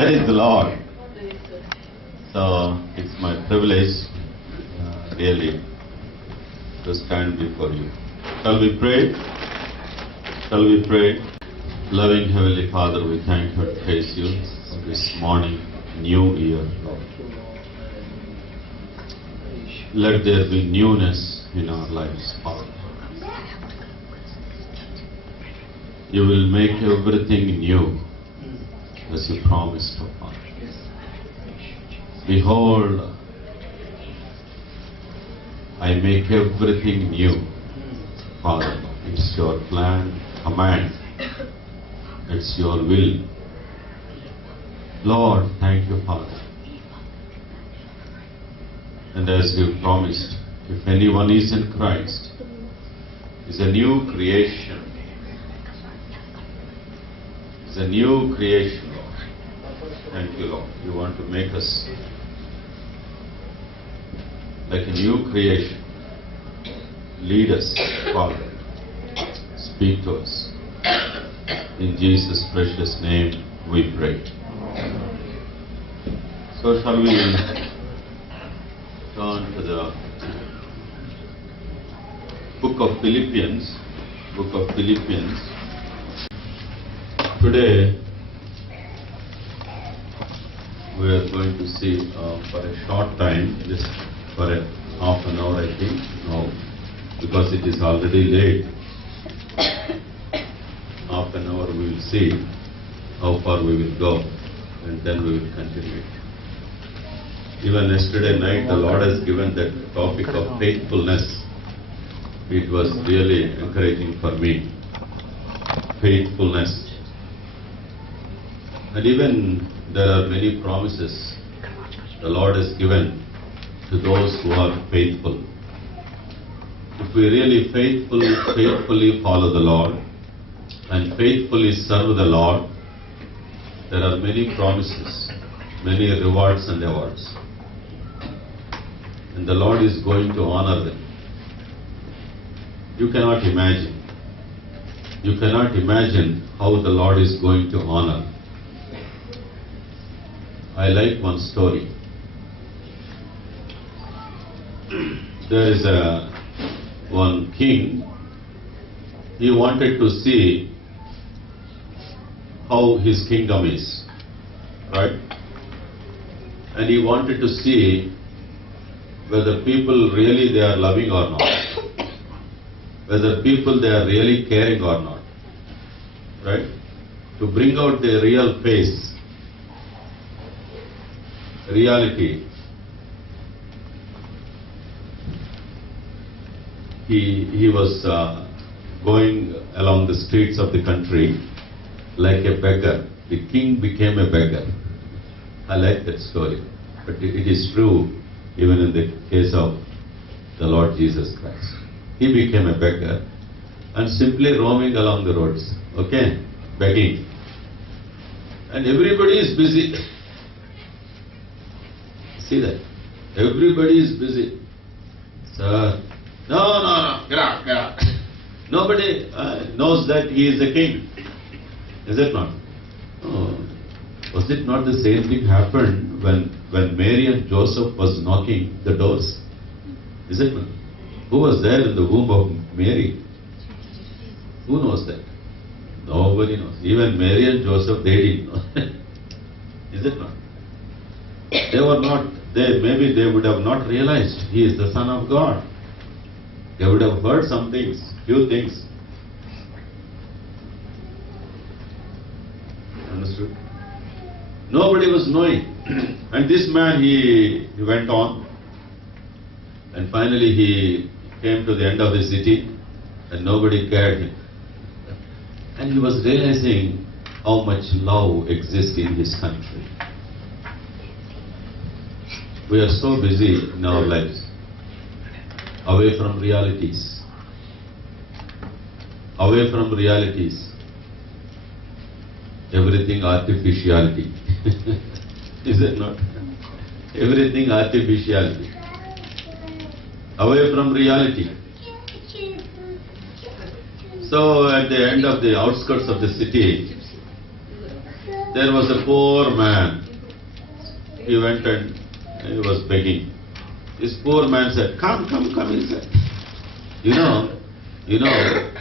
Praise the Lord. So it's my privilege, really, to stand before you. Shall we pray? Shall we pray? Loving Heavenly Father, we thank you and praise you for this morning, new year, Lord. Let there be newness in our lives, Father. You will make everything new, as you promised, O Father. Behold, I make everything new, Father. It's your plan, command. It's your will. Lord, thank you, Father. And as you promised, if anyone is in Christ, is a new creation. It's a new creation, Lord. Thank you, Lord. You want to make us like a new creation. Lead us, Father. Speak to us. In Jesus' precious name we pray. So shall we turn to the book of Philippians. Book of Philippians. Today we are going to see for a short time, just for a half an hour I think, no, because it is already late. Half an hour we will see how far we will go, and then we will continue it. Even yesterday night the Lord has given that topic of faithfulness. It was really encouraging for me. Faithfulness. And even there are many promises the Lord has given to those who are faithful. If we really faithfully follow the Lord and faithfully serve the Lord, there are many promises, many rewards and awards. And the Lord is going to honor them. You cannot imagine. You cannot imagine how the Lord is going to honor. I like one story. There is one king. He wanted to see how his kingdom is, right? And he wanted to see whether people really they are loving or not, whether people they are really caring or not, right? To bring out the real face, reality. He was going along the streets of the country like a beggar. The king became a beggar. I like that story, but it is true even in the case of the Lord Jesus Christ. He became a beggar and simply roaming along the roads, okay, begging. And everybody is busy. See that? Everybody is busy. Sir, no, get out. Nobody knows that he is a king. Is it not? Oh. Was it not the same thing happened when Mary and Joseph was knocking the doors? Is it not? Who was there in the womb of Mary? Who knows that? Nobody knows. Even Mary and Joseph, they didn't know. Is it not? They were not, maybe they would have not realized he is the Son of God. They would have heard some things, few things. Understood? Nobody was knowing. And this man, he went on. And finally he came to the end of the city and nobody cared him. And he was realizing how much love exists in his country. We are so busy in our lives, away from realities. Away from realities. Everything artificiality. Is it not? Everything artificiality. Away from reality. So at the end of the outskirts of the city, There was a poor man. He went and he was begging. This poor man said, come, he said. You know,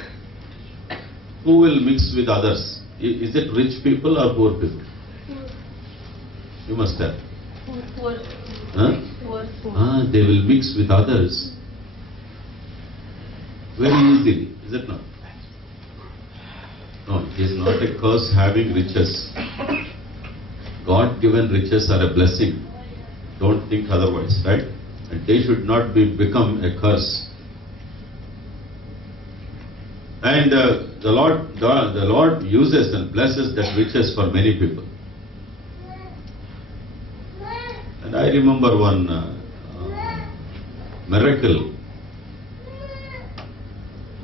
who will mix with others? Is it rich people or poor people? You must have. Poor. Huh? Poor. They will mix with others very easily, is it not? No, it is not a curse having riches. God-given riches are a blessing. Don't think otherwise, right? And they should not become a curse. And the Lord uses and blesses that riches for many people. And I remember one miracle.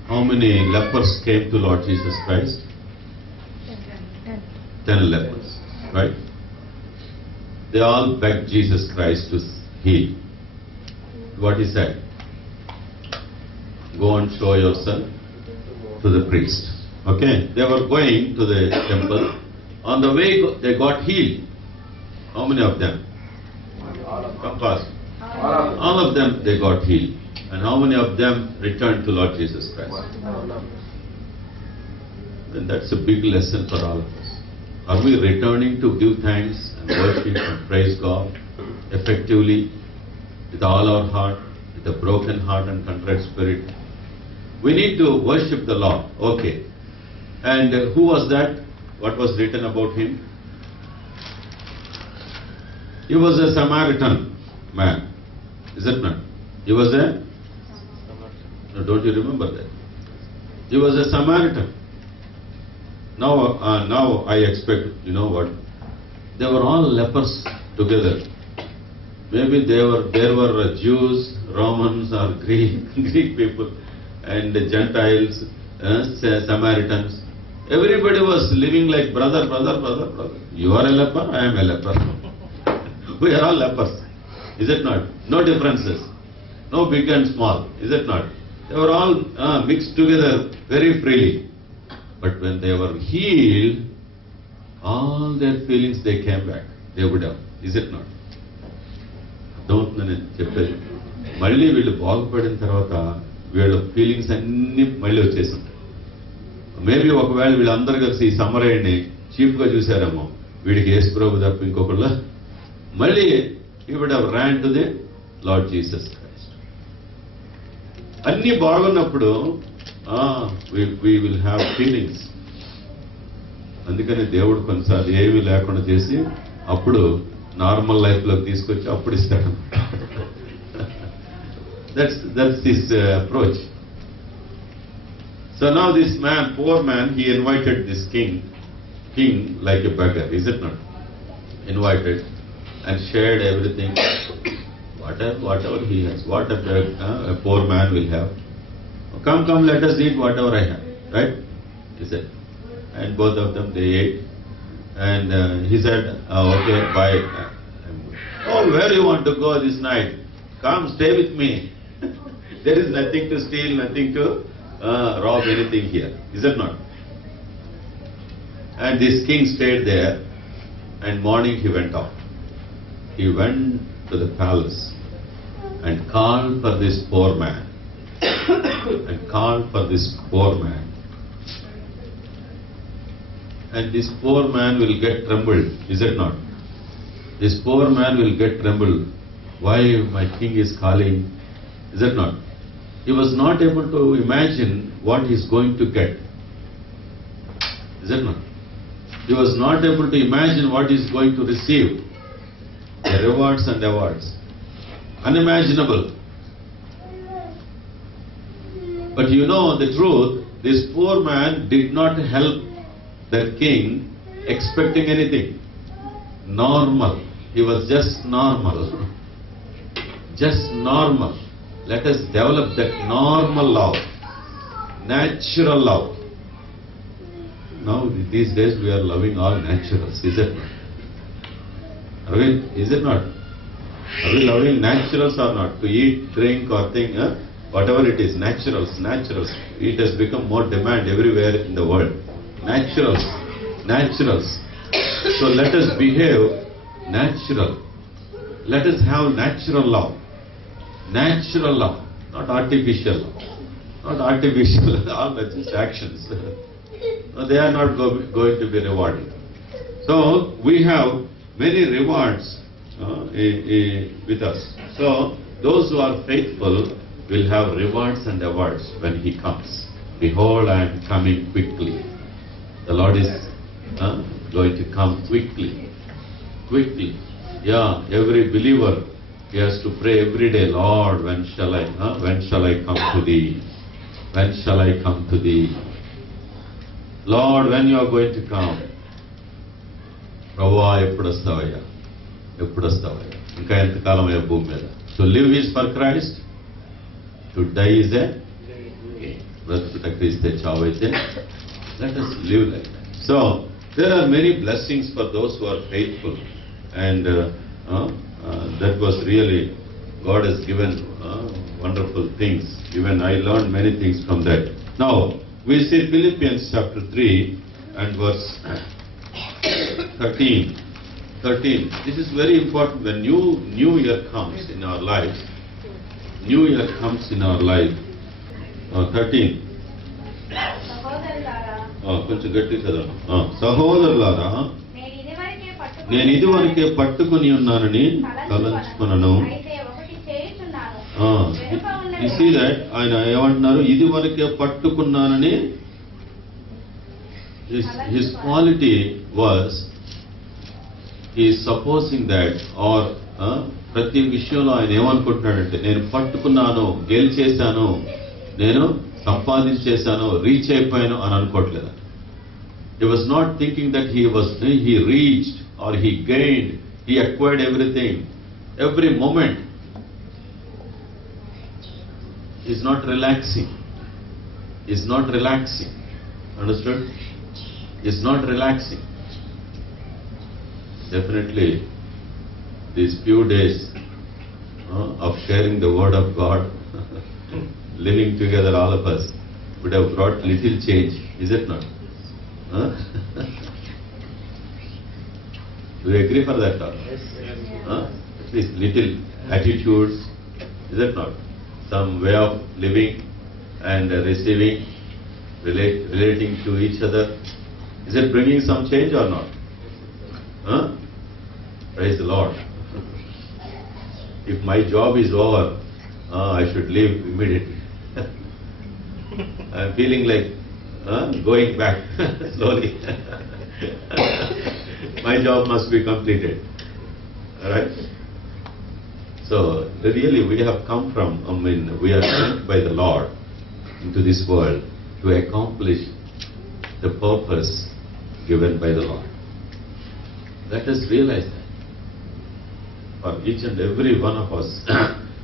How many lepers came to Lord Jesus Christ? 10 lepers, right? They all begged Jesus Christ to heal. What he said? Go and show yourself to the priest. Okay? They were going to the temple. On the way, they got healed. How many of them? Come fast. All of them, they got healed. And how many of them returned to Lord Jesus Christ? Then that's a big lesson for all of us. Are we returning to give thanks and worship and praise God effectively with all our heart, with a broken heart and contrite spirit? We need to worship the Lord. Okay. And who was that? What was written about him? He was a Samaritan man. Is it not? He was a... No, don't you remember that? He was a Samaritan. Now I expect, you know what? They were all lepers together. Maybe there were Jews, Romans or Greek people and Gentiles, Samaritans. Everybody was living like brother. You are a leper, I am a leper. We are all lepers. Is it not? No differences. No big and small. Is it not? They were all mixed together very freely. But when they were healed, all their feelings, they came back. They would have. Is it not? అర్థమవుతుందని చెప్పేది. మళ్ళీ వీళ్ళు బాగుపడిన తర్వాత వీళ్ళ feelings అన్నీ మళ్ళీ వచ్చేసింటాయి. Maybe ఒకవేళ వీళ్ళందరూ కలిసి ఈ సమరయ్యని చీప్గా చూశారేమో, వీడికి యేసు ప్రభు తప్ప ఇంకొకళ్ళ, మళ్ళీ he would have ran to the Lord Jesus Christ. అన్నీ బాగున్నప్పుడు we will have feelings. అందుకని దేవుడు కొన్నిసార్లు ఏమీ లేకుండా చేసి అప్పుడు నార్మల్ లైఫ్లోకి తీసుకొచ్చి అప్పుడు ఇస్తాడు. That's his approach. So now this man, poor man, he invited this king like a beggar, is it not? Invited and shared everything, whatever he has, what a poor man will have. Come, let us eat whatever I have, right? He said. And both of them, they ate. And he said, okay, bye. Oh, where you want to go this night? Come, stay with me. There is nothing to steal, nothing to rob anything here. Is it not? And this king stayed there, and morning he went off. He went to the palace and called for this poor man. And called for this poor man. And this poor man will get trembled, is it not? This poor man will get trembled. Why my king is calling? Is it not? He was not able to imagine what he is going to get. Is it not? He was not able to imagine what he is going to receive. The rewards and awards. Unimaginable. But you know the truth, this poor man did not help that king expecting anything. Normal. He was just normal. Just normal. Let us develop that normal love. Natural love. Now these days we are loving all naturals, is it not? Are we? Is it not? Are we loving naturals or not? To eat, drink or thing, whatever it is, naturals. It has become more demand everywhere in the world. Naturals. So let us behave natural. Let us have natural love. Natural love, not artificial love. Not artificial, all but just actions. No, they are not going to be rewarded. So we have many rewards with us. So those who are faithful will have rewards and awards when He comes. Behold, I am coming quickly. The Lord is going to come quickly. Quickly. Yeah, every believer, he has to pray every day, Lord, when shall I come to Thee? When shall I come to Thee? Lord, when you are going to come? ప్రభువా ఎప్పుడు వస్తావయ్యా, ఎప్పుడు వస్తావయ్యా, ఇంకా ఎంతకాలం అయ్యా భూమి మీద. To live is for Christ, to die is ఏ బ్రతుకుట క్రీస్తే చావైతే. Let us live like that. So there are many blessings for those who are faithful, and that was really, God has given wonderful things. Even I learned many things from that. Now we see Philippians chapter 3 and verse 13. This is very important. When new year comes in our lives, new year comes in our life. 13. కొంచెం గట్టి చదవండి. సహోదరులారా, నేను ఇదివరకే పట్టుకుని ఉన్నానని తలంచుకొనను. You see that ఆయన ఏమంటున్నారు? ఇదివరకే పట్టుకున్నానని. His quality was, he is supposing that, or ప్రతి విషయంలో ఆయన ఏమనుకుంటున్నాడంటే, నేను పట్టుకున్నాను, గెలిచేశాను, నేను సంపాదించేశాను, రీచ్ అయిపోయాను అని అనుకోవట్లేదు. He was not thinking that he reached or he gained, he acquired everything. Every moment is not relaxing. Is not relaxing. Understood? Is not relaxing. Definitely, these few days of sharing the word of God, living together, all of us, would have brought little change, is it not? Do you agree for that? At least little attitudes, is it not? Some way of living and receiving, relating to each other. Is it bringing some change or not? Praise the Lord. If my job is over, I should leave immediately. I am feeling like going back slowly. My job must be completed. All right? So really we have come from, we are sent by the Lord into this world to accomplish the purpose given by the Lord. Let us realize that. For each and every one of us,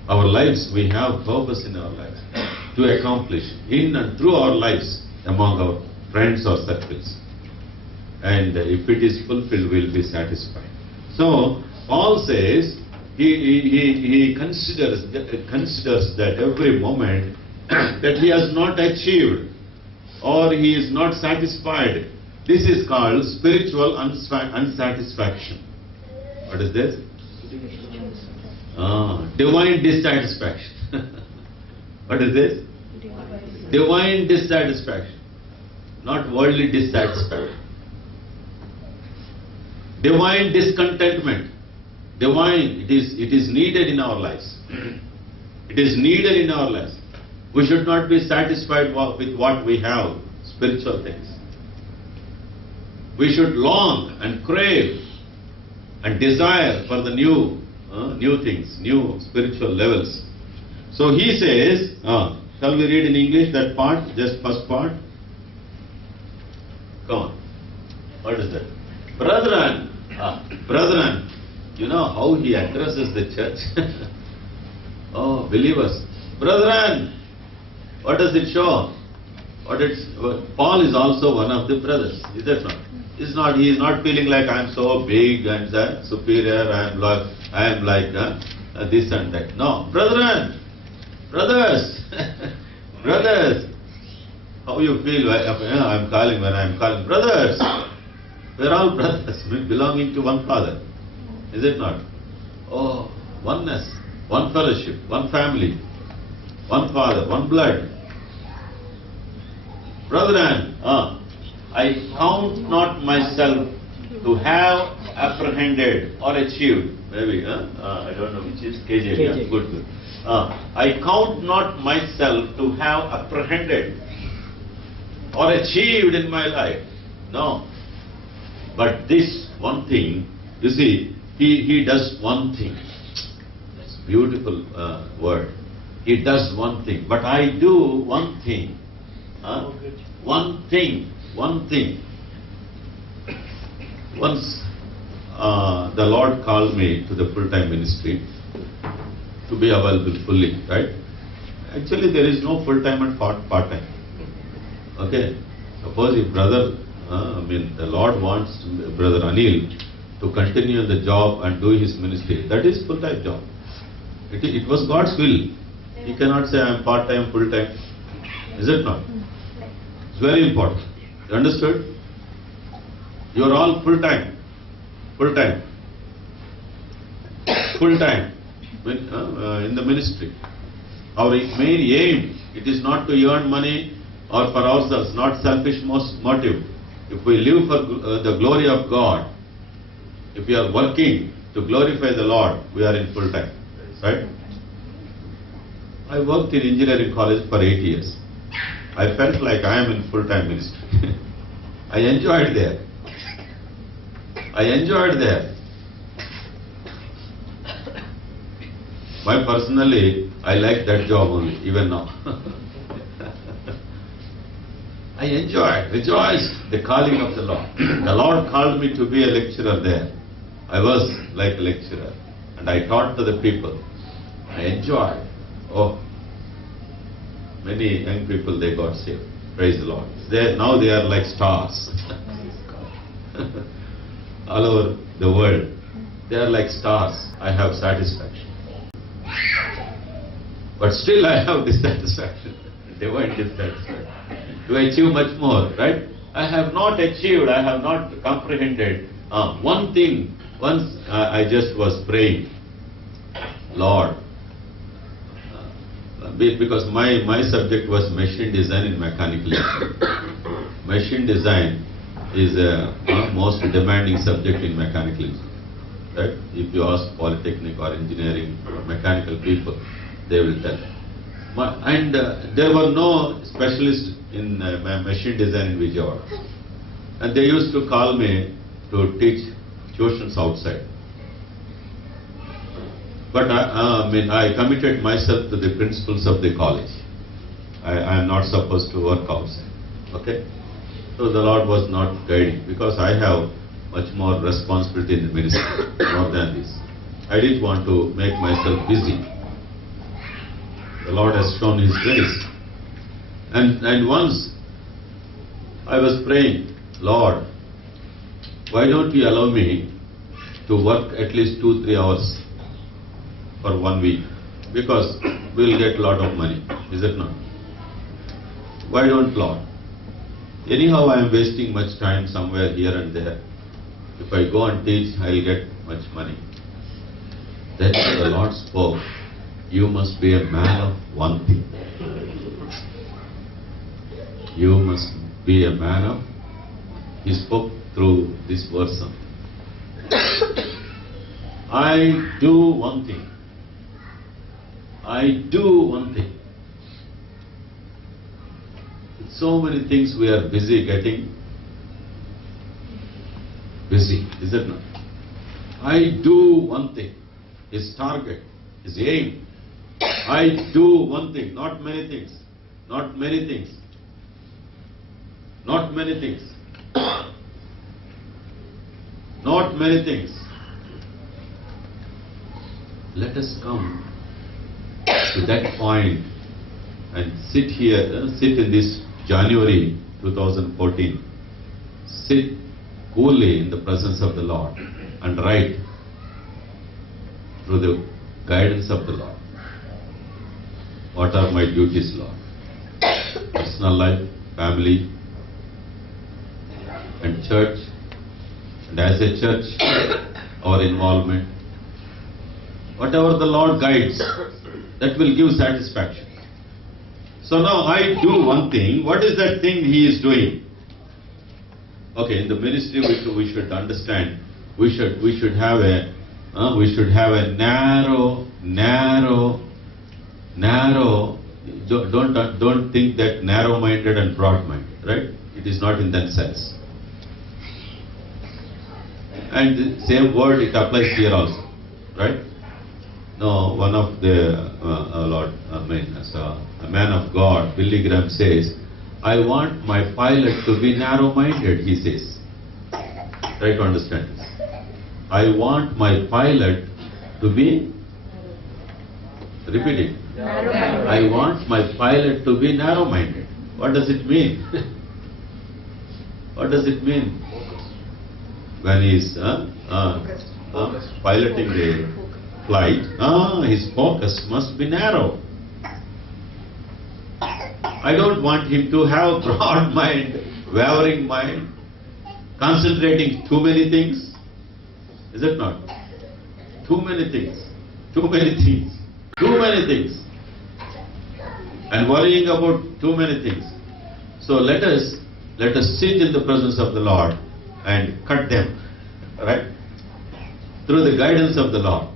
our lives, we have purpose in our lives to accomplish in and through our lives among our friends or circles. And if it is fulfilled, we will be satisfied. So Paul says, he considers that every moment that he has not achieved or he is not satisfied. This is called spiritual unsatisfaction. What is this? Divine dissatisfaction. What is this? Divine dissatisfaction. Not worldly dissatisfaction. Divine discontentment. Divine, it is needed in our lives. It is needed in our lives. We should not be satisfied with what we have, spiritual things. We should long and crave and desire for the new things, new spiritual levels. So he says, shall we read in English that part, just first part? Come on. What is that? Brethren, you know how he addresses the church? Oh, believers. Brethren, what does it show? Paul is also one of the brothers, is that not? He is not feeling like I am so big and superior, I am like this and that. No, brothers, brothers. How you feel when I am calling, brothers. We are all brothers, belonging to one Father. Is it not? Oh, oneness, one fellowship, one family, one Father, one blood. Brethren, I count not myself to have apprehended or achieved. Maybe, I don't know which is KJ. Yeah, good. I count not myself to have apprehended or achieved in my life. No. But this one thing, you see, he does one thing. That's a beautiful word. He does one thing. But I do one thing. One thing. Once the Lord called me to the full-time ministry to be available fully, right? Actually, there is no full-time and part-time. Okay? Suppose if the Lord wants Brother Anil to continue the job and do his ministry, that is full-time job. It was God's will. He cannot say I am part-time, full-time. Is it not? It's very important. You understood? You are all full-time. Full-time in the ministry. Our main aim, it is not to earn money or for ourselves, not selfish motive. If we live for the glory of God, if we are working to glorify the Lord, we are in full time. Right? I worked in engineering college for 8 years. I felt like I am in full-time ministry. I enjoyed there. Personally, I like that job only, even now. I enjoyed, rejoiced the calling of the Lord. The Lord called me to be a lecturer there. I was like a lecturer. And I taught to the people. I enjoyed. Oh, many young people, they got saved. Praise the Lord. Now they are like stars. All over the world. They are like stars. I have satisfaction. But still I have dissatisfaction. Divine dissatisfaction. To achieve much more, right? I have not achieved, I have not comprehended. One thing, once I just was praying, Lord, because my subject was machine design and mechanical engineering. Machine design is a most demanding subject in mechanical engineering. Right? If you ask polytechnic or engineering or mechanical people, they will tell. And there were no specialists in machine design in Vijayawada. And they used to call me to teach tuitions outside. But I committed myself to the principles of the college. I am not supposed to work outside. Okay? So the Lord was not guiding, because I have much more responsibility in the ministry, more than this. I didn't want to make myself busy. The Lord has shown His grace. And once I was praying, Lord, why don't you allow me to work at least 2-3 hours for 1 week? Because we'll get a lot of money, is it not? Why don't, Lord? Anyhow, I am wasting much time somewhere here and there. If I go and teach, I'll get much money. Then the Lord spoke, you must be a man of one thing. You must be a man of... He spoke through this person. I do one thing. I do one thing. With so many things we are busy getting. Busy, is it not? I do one thing. His target, his aim. I do one thing, not many things. Not many things. Not many things. Not many things. Let us come to that point and sit here, sit in this January 2014. Sit coolly in the presence of the Lord and write through the guidance of the Lord. What are my duties, Lord? Personal life, family, and church, And as a church, our involvement, whatever the Lord guides, that will give satisfaction. So now I do one thing. What is that thing He is doing? Okay, in the ministry we should understand. We should have a narrow. Don't think that narrow-minded and broad-minded, right? It is not in that sense. And the same word it applies here also, right? No, one of the a man of God, Billy Graham says, I want my pilot to be narrow-minded, he says. Try to understand this. I want my pilot to be, repeat it. I want my pilot to be narrow-minded. What does it mean? What does it mean? When he is piloting the flight, his focus must be narrow. I don't want him to have broad mind, wavering mind, concentrating too many things. Is it not? Too many things. And worrying about too many things. So let us sit in the presence of the Lord and cut them, right? Through the guidance of the Lord.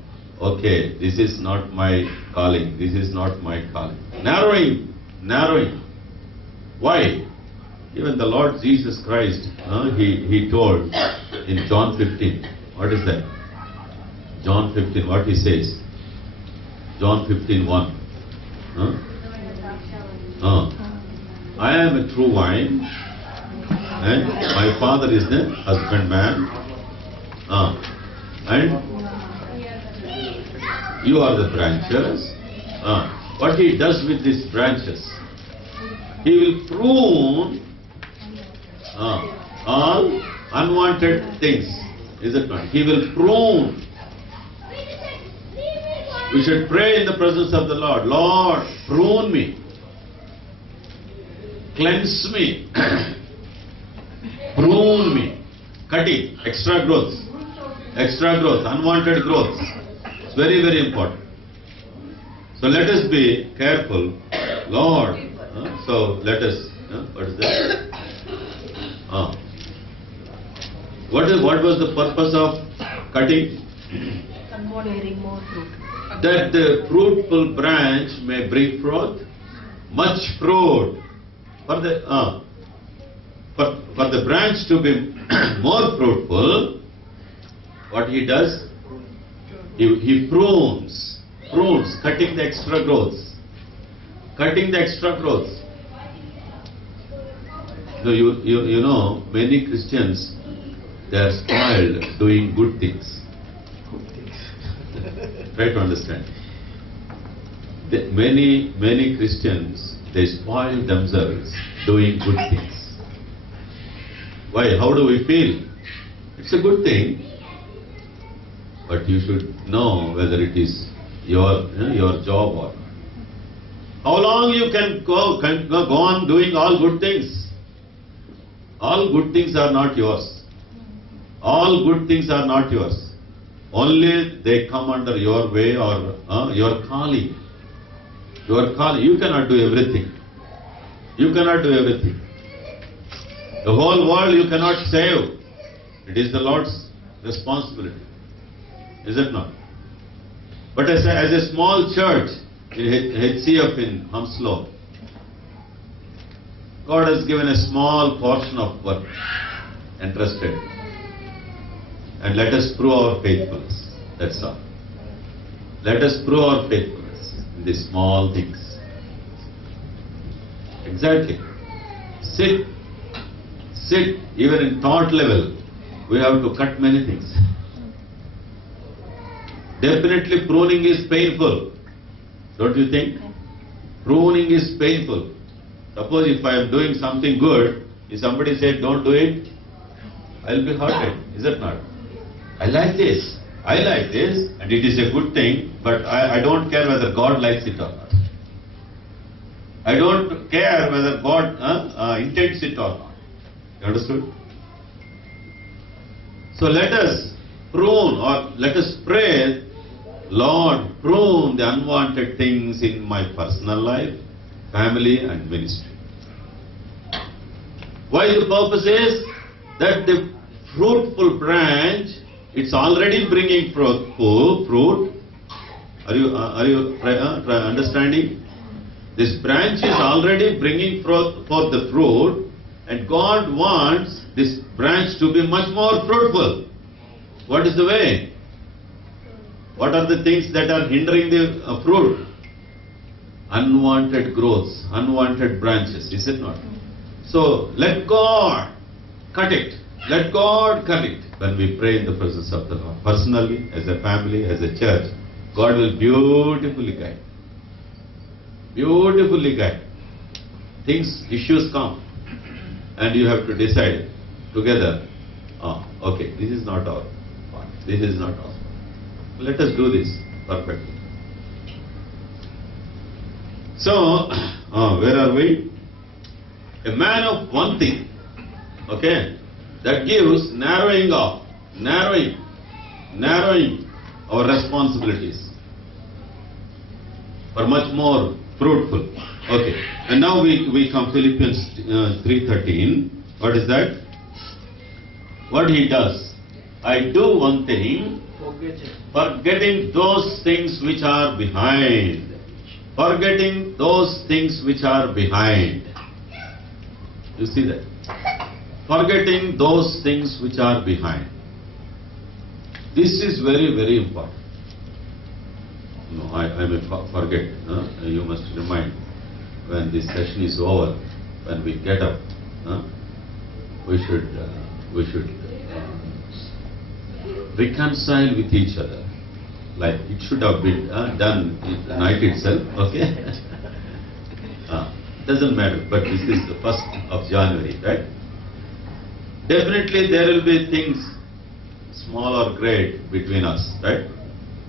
Okay, this is not my calling. This is not my calling. Narrowing. Why? Even the Lord Jesus Christ, he told in John 15. What is that? John 15, what he says? John 15:1. I am a true vine, and my Father is the husbandman. And you are the branches. What he does with these branches? He will prune all unwanted things. Is it not? He will prune. We should pray in the presence of the Lord. Lord, prune me. Cleanse me. Prune me. Cutting. Extra growth. Unwanted growth. It's very, very important. So let us be careful. Lord. So let us. What is that? What was the purpose of cutting? Bearing more fruit. That the fruitful branch may bring forth much fruit. For the branch to be more fruitful, what he does? He prunes, cutting the extra growth. So you know, many Christians, they are spoiled doing good things. Try to understand. Many Christians, they spoil themselves doing good things. Why? How do we feel? It's a good thing, but you should know whether it is your job or not. How long you can go on doing all good things? All good things are not yours. Only they come under your way or your calling. You cannot do everything. The whole world you cannot save. It is the Lord's responsibility. Is it not? But as a small church in HCF in Hamslow, God has given a small portion of work entrusted. And let us prove our faithfulness. That's all. Let us prove our faithfulness in these small things. Exactly. Sit. Even in thought level, we have to cut many things. Definitely pruning is painful. Don't you think? Pruning is painful. Suppose if I am doing something good, if somebody said don't do it, I will be hurted. Is it not? I like this, and it is a good thing, but I don't care whether God likes it or not. I don't care whether God intends it or not. You understood? So let us prune, or let us pray, Lord, prune the unwanted things in my personal life, family and ministry. Why the purpose is that the fruitful branch, it's already bringing fruit. Are you understanding? This branch is already bringing forth the fruit, and God wants this branch to be much more fruitful. What is the way? What are the things that are hindering the fruit? Unwanted growths, unwanted branches, is it not? So let God cut it. Let God cut it. When we pray in the presence of the Lord, personally, as a family, as a church, God will beautifully guide. Beautifully guide. Issues come, and you have to decide together, okay, this is not our part. This is not our part. Let us do this perfectly. So, where are we? A man of one thing, okay, that gives narrowing our responsibilities for much more fruitful. Okay, and now we come Philippians 3:13. What is that? What he does? I do one thing, forgetting those things which are behind. Forgetting those things which are behind. You see that? Forgetting those things which are behind. This is very, very important. No, I may forget. You must remind when this session is over, when we get up, we should reconcile with each other. Like it should have been done the night itself, okay? Doesn't matter, but this is the 1st of January, right? Definitely there will be things, small or great, between us, right?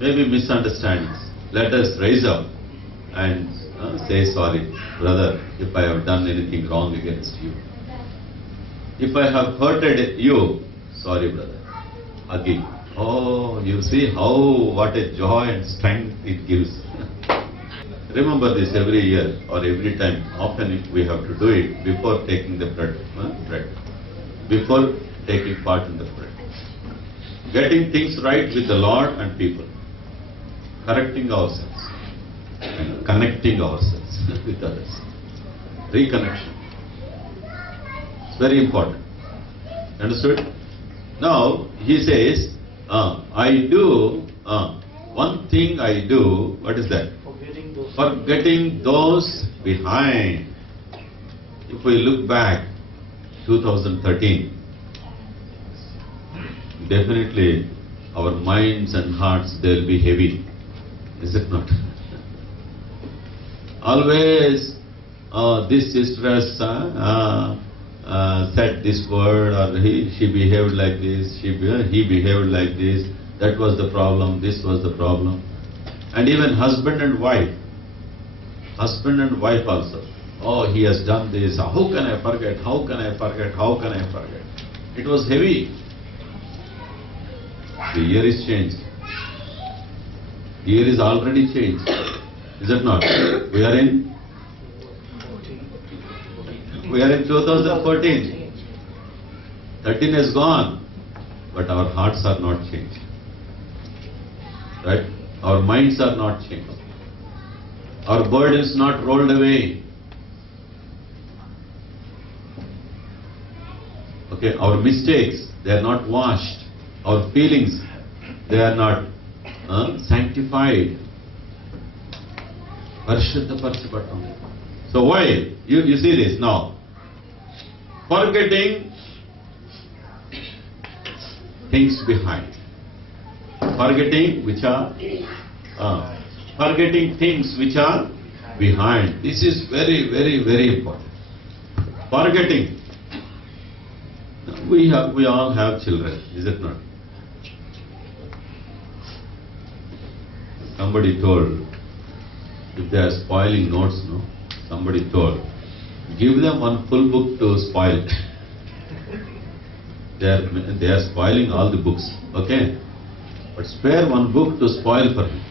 Maybe misunderstandings. Let us raise up and say sorry, brother, if I have done anything wrong against you. If I have hurted you, sorry, brother, again. Oh, you see what a joy and strength it gives. Remember this every year or every time. Often we have to do it before taking the bread. Before taking part in the bread. Getting things right with the Lord and people. Correcting ourselves. And connecting ourselves with others. Reconnection. It's very important. Understood? Now, he says, I do, one thing I do, what is that? Forgetting those behind. If we look back, 2013, definitely our minds and hearts, they will be heavy. Is it not? Always, this sister said this word, or she behaved like this, he behaved like this, that was the problem, this was the problem. And even husband and wife also. Oh, he has done this, how can I forget, how can I forget, how can I forget? It was heavy. The year is changed. The year is already changed. Is it not? We are in 2014. 13 is gone, but our hearts are not changed. Right? Our minds are not changed. Our burdens not rolled away. Okay, our mistakes, they are not washed. Our feelings, they are not sanctified. So why? You see this now. Forgetting things behind. Forgetting things which are behind. This is very, very, very important. Forgetting. We all have children, is it not? Somebody told, if they are spoiling notes, no? Somebody told, give them one full book to spoil. they are spoiling all the books, okay? But spare one book to spoil for him.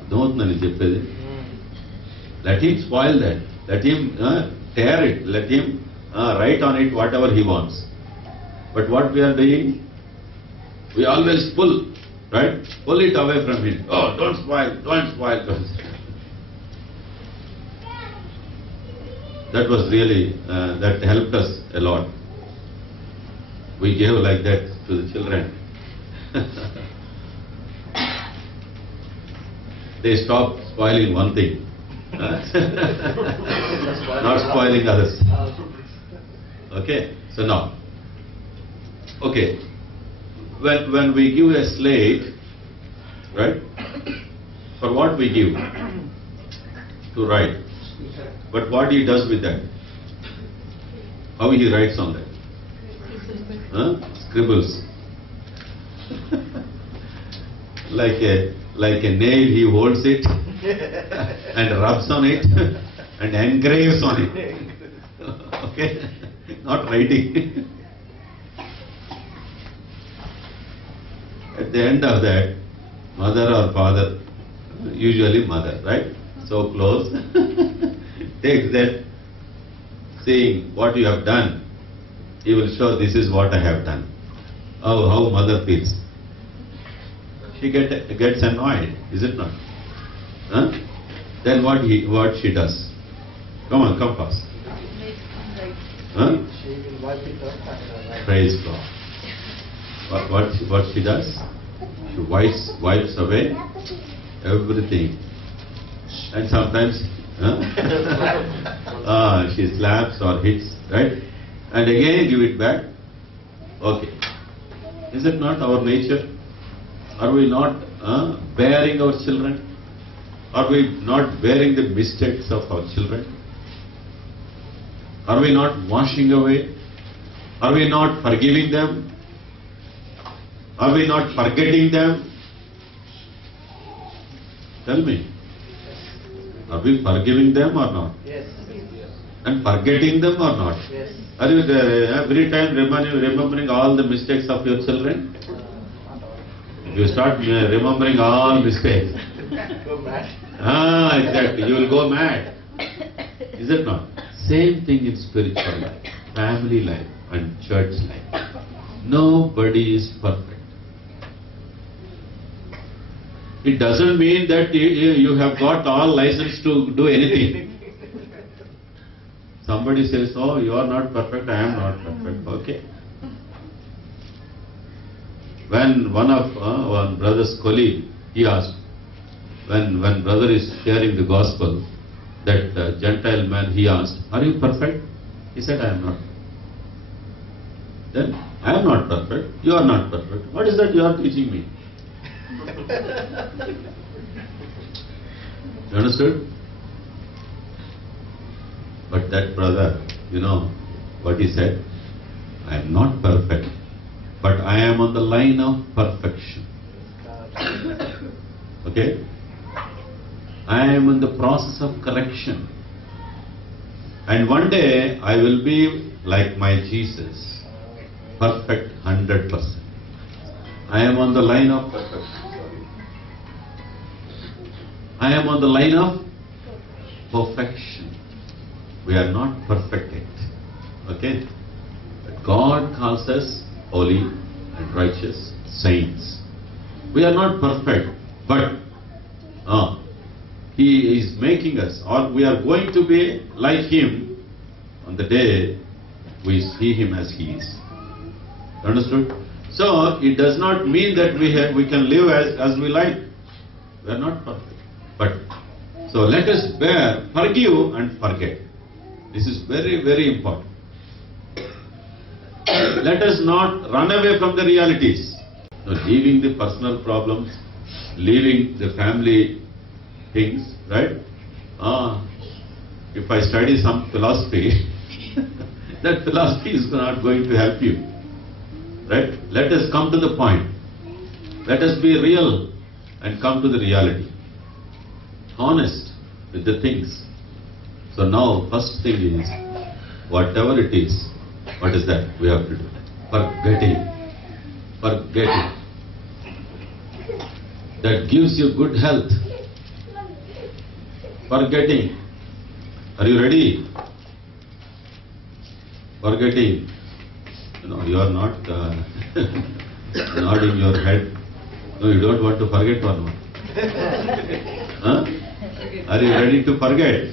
అర్థమవుతుందని చెప్పేది. Let him spoil that. Let him tear it. Let him write on it whatever he wants. But what we are doing, we always pull, right? Pull it away from him. Oh, don't spoil, don't spoil. That was really, that helped us a lot. We gave like that to the children. They stopped spoiling one thing. Not spoiling others. Okay, so now, okay, when we give a slate, right, for what we give? To write. But what he does with that? How he writes on that? Scribbles. like a nail, he holds it and rubs on it and engraves on it. Okay, not writing. At the end of that, mother or father, usually mother, right? So close, takes that, seeing what you have done, he will show this is what I have done. How mother feels. She gets annoyed, is it not? Huh? Then what she does? Come on, come fast. Huh? She will wipe it up and Praise God. What she does? She wipes away everything. And sometimes she slaps or hits, right? And again give it back. Okay. Is it not our nature? Are we not bearing our children? Are we not bearing the mistakes of our children? Are we not washing away? Are we not forgiving them? Are we not forgetting them? Tell me. Are we forgiving them or not? yes. And forgetting them or not? Yes. Are you every time remembering all the mistakes of your children? If you start remembering all mistakes, Go mad. exactly, you will go mad. Is it not? Same thing in spiritual life, family life and church life. Nobody is perfect. It doesn't mean that you have got all license to do anything. Somebody says, oh, you are not perfect, I am not perfect. Okay. When one brother's colleague, he asked, when brother is sharing the gospel, that Gentile man, he asked, are you perfect? He said, I am not. Then, I am not perfect, you are not perfect. What is that you are teaching me? You understood? But that brother, you know what he said? I am not perfect, but I am on the line of perfection. Okay? I am in the process of correction. And one day I will be like my Jesus, perfect 100%. I am on the line of perfection. I am on the line of perfection. We are not perfect yet. Okay? But God calls us holy and righteous saints. We are not perfect, but He is making us, or we are going to be like Him on the day we see Him as He is. Understood? So, it does not mean that we can live as we like. We are not perfect. But, so let us forgive and forget. This is very, very important. Let us not run away from the realities. So leaving the personal problems, leaving the family things, right? If I study some philosophy, that philosophy is not going to help you. Right? Let us come to the point. Let us be real and come to the reality. Honest with the things. So now, first thing is, whatever it is, What is that we have to do? Forgetting. Forgetting. That gives you good health. Forgetting. Are you ready? Forgetting. No, you are not nodding your head. No, you don't want to forget or not? Huh? Are you ready to forget?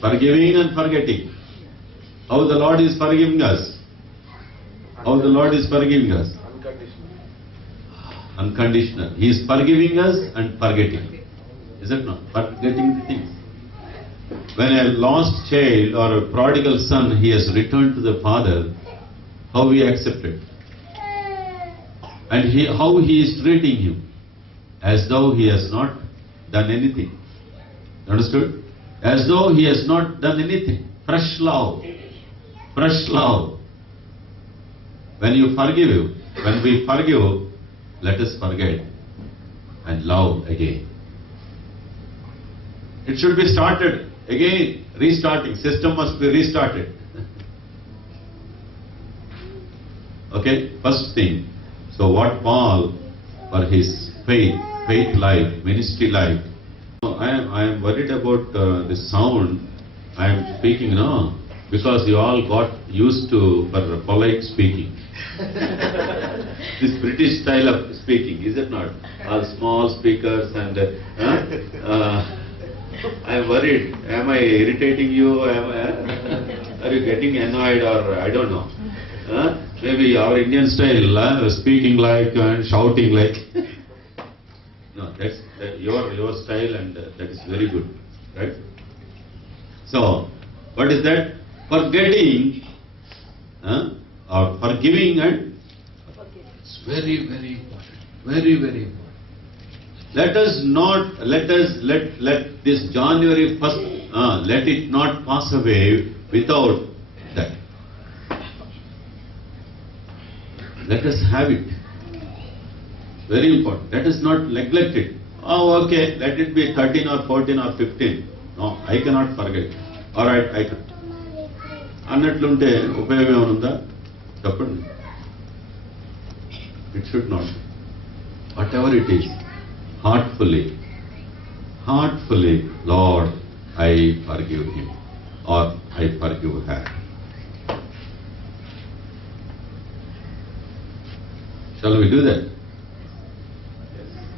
Forgiving and forgetting. How the Lord is forgiving us? How the Lord is forgiving us? Unconditional. Unconditional. He is forgiving us and forgetting. Is it not? Forgetting the things. When a lost child or a prodigal son, he has returned to the father, how we accept it? And how he is treating him? As though he has not done anything. Understood? As though he has not done anything. Fresh love. Fresh love. When you forgive, when we forgive, let us forget and love again. It should be started again, restarting. System must be restarted. Okay, first thing. So what Paul, for his faith life, ministry life. I am worried about the sound I am speaking now, because you all got used to for polite speaking. This British style of speaking, is it not? All small speakers and I am worried. Am I irritating you? Are you getting annoyed, or I don't know? Maybe our Indian style, speaking like and shouting like. No, that's your style, and that is very good, right? So, what is that? Forgetting or forgiving, and it's very, very important. Very, very important. Let this January 1st, let it not pass away without that. Let us have it. Very important. Let us not neglect it. Oh, okay, let it be 13 or 14 or 15. No, I cannot forget. All right, I can. అన్నట్లుంటే ఉపయోగం ఏమనుందా? చెప్పండి. It should not. Whatever it is, heartfully, Lord, I forgive him, or I forgive her. Shall we do that?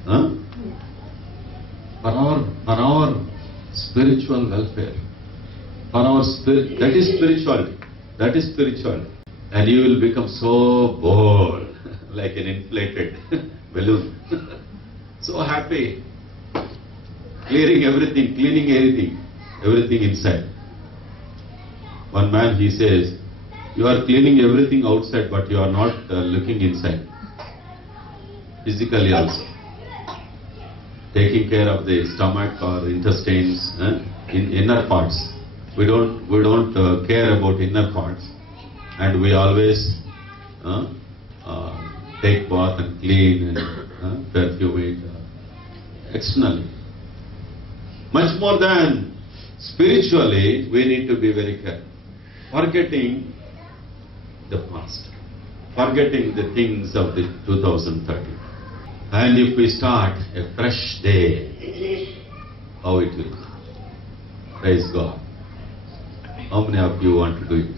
Huh? For our spiritual welfare, for our spirit, that is spirituality. That is spirituality. And you will become so bold, like an inflated balloon. So happy, cleaning everything inside. One man, he says, you are cleaning everything outside, but you are not looking inside. Physically also. Taking care of the stomach or intestines, in inner parts. We don't care about inner parts, and we always take bath and clean and perfume it externally. Much more than spiritually, we need to be very careful. Forgetting the past, forgetting the things of the 2030. And if we start a fresh day, how it will? Praise God. How many of you want to do it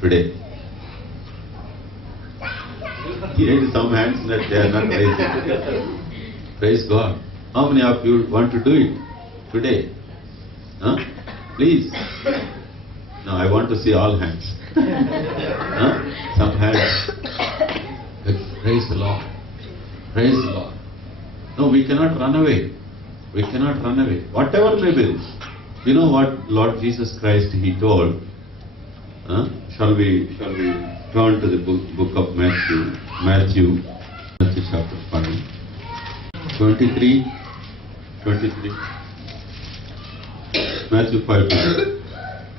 today? Here some hands that they are not raising. Praise God. How many of you want to do it today? Huh? Please. No, I want to see all hands. Huh? Some hands. Praise the Lord. Praise the Lord. No, we cannot run away. We cannot run away. Whatever may be. You know what Lord Jesus Christ, he told? Shall we turn to the book of Matthew chapter 5, 23. Matthew 5.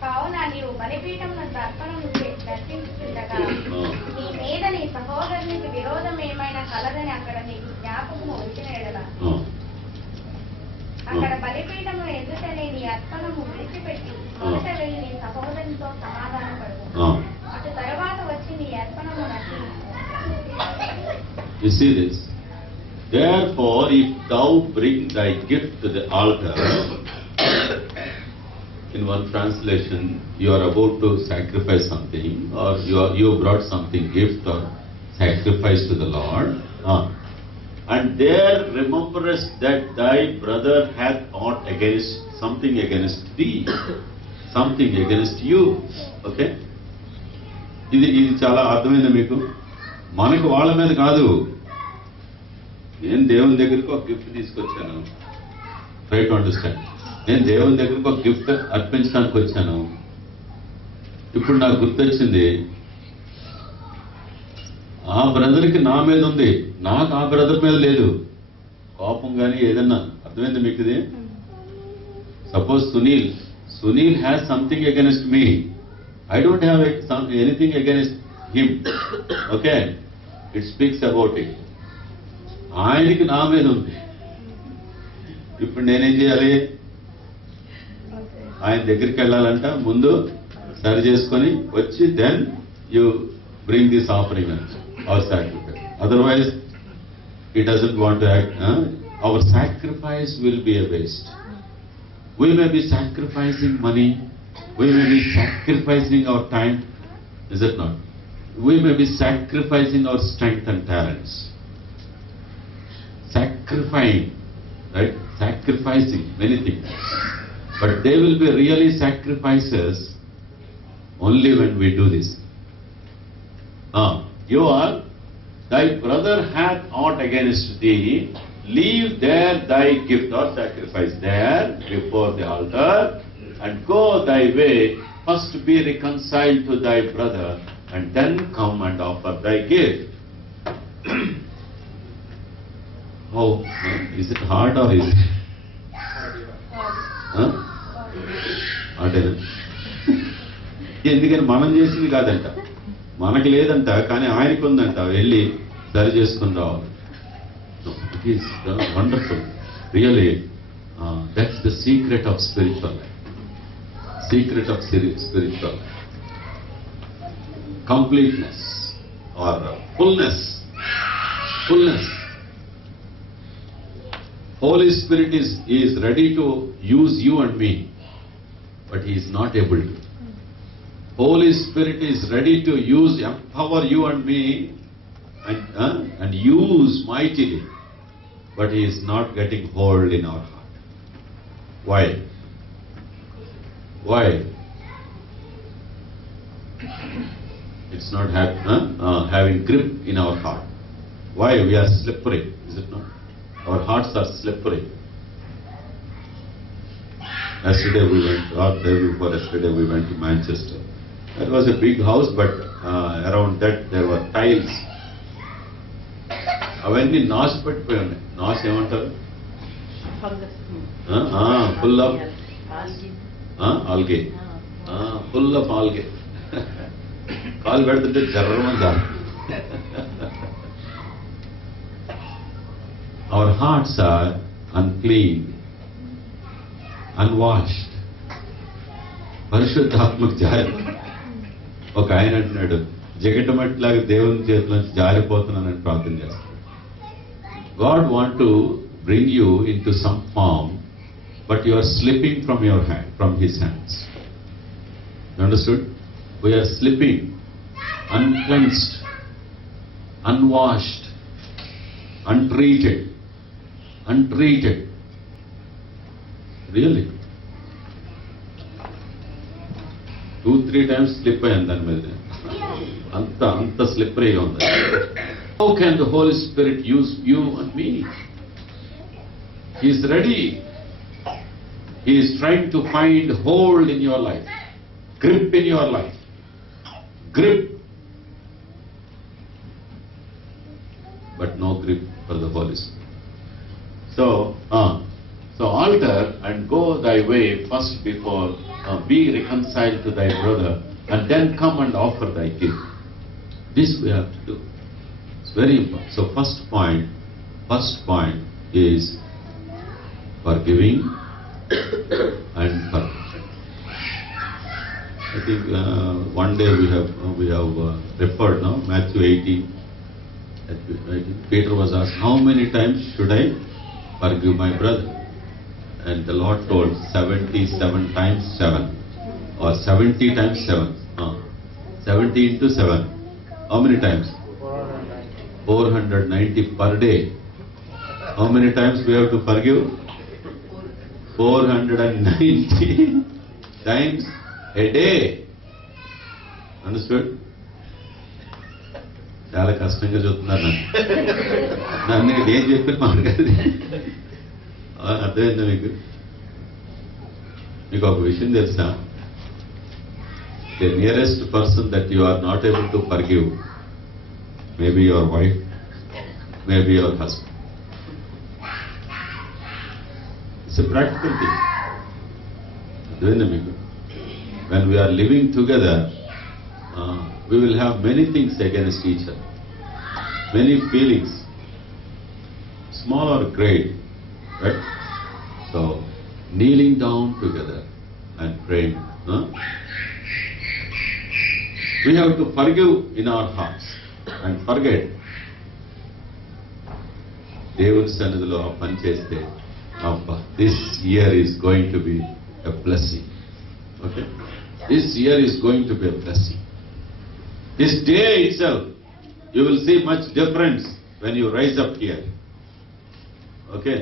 కావున నీవు బలిపీఠమునందు అర్పణము దర్శించుచుండగా నీ మీద నీ సహోదరునికి విరోధం ఏమైనా కలదని అక్కడ నీకు జ్ఞాపకము వచ్చిన ఎడల అక్కడ బలిపీఠము ఎదుటనే నీ అర్పణము విడిచిపెట్టి మొదట వెళ్ళి నీ సహోదరునితో సమాధానపడు. అటు తరువాత దర్శనమునకు You see this? Therefore, if thou bring thy gift to the altar, in one translation, you are about to sacrifice something, or you brought something, gift or sacrifice to the Lord, and there rememberest that thy brother hath aught against, something against thee, something against you. Okay? ఇది చాలా అర్థమైందా మీకు? మనకు వాళ్ళ మీద కాదు. నేను దేవుని దగ్గరికి ఒక గిఫ్ట్ తీసుకొచ్చాను. Try to understand. నేను దేవుని దగ్గరికి ఒక గిఫ్ట్ అర్పించడానికి వచ్చాను. ఇప్పుడు నాకు గుర్తొచ్చింది, ఆ బ్రదర్కి నా మీద ఉంది, నాకు ఆ బ్రదర్ మీద లేదు. కోపం కానీ ఏదన్నా అర్థమైంది మీకు ఇది? Suppose Sunil has something against me. I don't have anything against him. Okay? It speaks about it. ఆయనకి నా మీద ఉంది. ఇప్పుడు నేనేం చేయాలి? ఆయన దగ్గరికి వెళ్ళాలంట, ముందు సరి చేసుకొని వచ్చి then you bring this offering our sacrifice. Otherwise he doesn't want to act. Our sacrifice will be a waste. We may be sacrificing money. We may be sacrificing our time, is it not? We may be sacrificing our strength and talents. Sacrificing, right? Sacrificing many things. But they will be really sacrifices only when we do this. You are, thy brother hath aught against thee, leave there thy gift or sacrifice there before the altar, and go thy way, first be reconciled to thy brother, and then come and offer thy gift. How? Is it hard or is it? అంటేనా? ఎందుకని మనం చేసింది కాదంట, మనకు లేదంట, కానీ ఆయనకు ఉందంట. వెళ్ళి సరి చేసుకుని రావాలి. It is wonderful. Really, that's the secret of spiritual life. Secret of spiritual life. Completeness or fullness. Holy Spirit is ready to use you and me, but he is not able to. Holy Spirit is ready to empower you and me and use mightily, but he is not getting hold in our heart. Why? Why? It's not having grip in our heart. Why? We are slippery, is it not? Our hearts are slippery. Yesterday we went, or day before yesterday we went to Manchester. That was a big house, but around that there were tiles. అవన్నీ నాశ పట్టిపోయి ఉన్నాయి. నాశ ఏమంటారు? Full of algae. Full of algae. కాలు పెడుతుంటే జర్రమందా. Our hearts are unclean, unwashed. పరిశుద్ధాత్మకు జారి. ఒక ఆయన అంటున్నాడు, జగటమట్లాగా దేవుని చేతిలోంచి జారిపోతున్నానని ప్రార్థన చేస్తాడు. God want to bring you into some form, but you are slipping from his hands. You understood? We are slipping, uncleansed, unwashed, untreated. Really? 2-3 times slip అయ్యాను దాని మీద. అంత స్లిప్పరీగా ఉంది. How can the Holy Spirit use you and me? He is ready. He is trying to find hold in your life, grip in your life, grip, but no grip for the Holy Spirit. So altar and go thy way first before be reconciled to thy brother, and then come and offer thy gift. This we have to do. It's very important. So first point is forgiving and forgiven. I think one day we have referred now, Matthew 18. I think Peter was asked, how many times should I forgive my brother? And the Lord told 77 times 7 or 70 times 7. 70 into 7. How many times? 490 per day. How many times we have to forgive? 490 times a day. Understood? చాలా కష్టంగా చెప్తున్నారు నన్ను ఏం చెప్పిన మాట కాదు. అర్థమైందా మీకు? మీకు ఒక విషయం తెలుసా? The nearest person that you are not able to forgive, maybe your wife, maybe your husband. It's a practical thing. అర్థమైందా మీకు? When we are living together, we will have many things against each other, many feelings, small or great, right? So, kneeling down together and praying. We have to forgive in our hearts and forget. దేవుని సన్నిధిలో ఆ పని చేస్తే అబ్బా, this year is going to be a blessing. Okay, this year is going to be a blessing. This day itself, you will see much difference when you rise up here. Okay?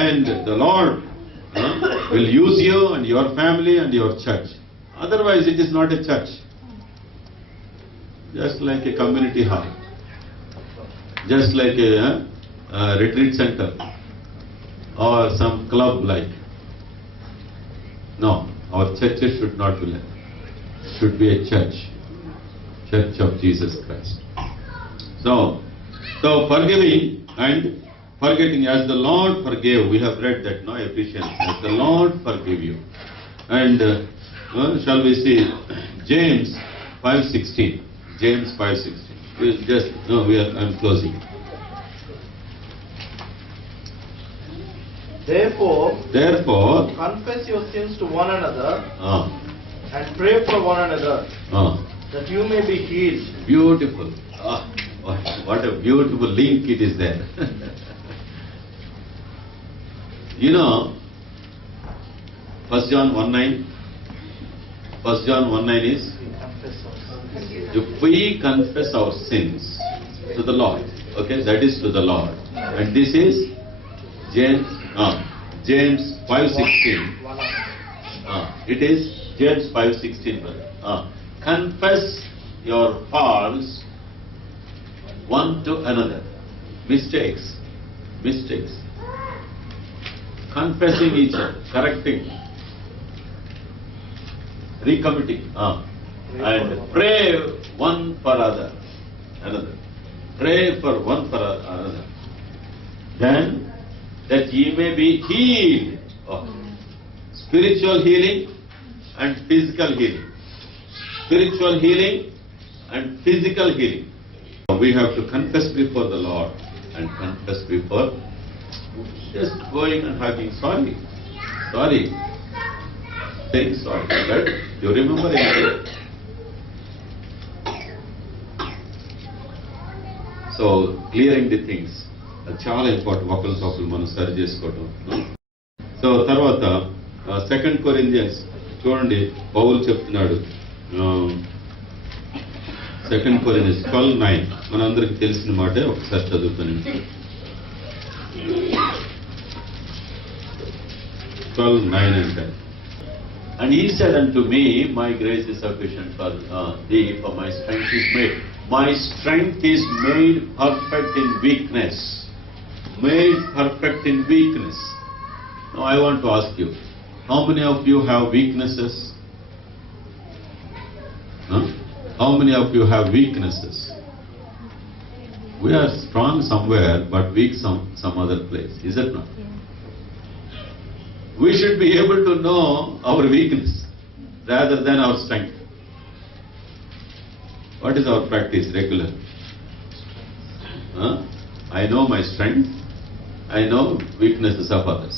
And the Lord will use you and your family and your church. Otherwise, it is not a church. Just like a community hall. Just like a retreat center. Or some club like. No, our churches should not be like that. Should be a church of Jesus Christ. So forgiving and forgetting, as the Lord forgave. We have read that, no, Ephesians, as the Lord forgave you. And shall we see James 5:16? James 5:16. We'll just I'm closing. Therefore, confess your sins to one another. And pray for one another, that you may be healed. Beautiful. What a beautiful link it is there. You know, 1 John 1:9. 1 John 1:9 is, if we confess our sins to the Lord, okay, that is to the Lord. And this is James 5:16. It is James 5:16. Confess your faults one to another. Mistakes. Confessing each other, correcting, recommitting, and pray one for another. Pray for one for another. Then that ye may be healed. Spiritual healing and physical healing. Spiritual healing and physical healing. We have to confess before the Lord and confess before just going and having sorry. Saying sorry. Right? You remember it? So clearing the things. చాలా important. ఒకరికొకరు మనం సరి చేసుకోవటం. So తర్వాత 2 Corinthians చూడండి, పౌలు చెప్తున్నాడు. 2 Corinthians 12:9 మనందరికి తెలిసిన మాటే, ఒకసారి చదువుతాను. 12:9 and 10. And he said unto me, my grace is sufficient for thee, for my strength is made. My strength is made perfect in weakness. Made perfect in weakness. Now I want to ask you, how many of you have weaknesses? How many of you have weaknesses? We are strong somewhere, but weak some other place. Is it not? We should be able to know our weakness rather than our strength. What is our practice regular? I know my strength. I know weaknesses of others.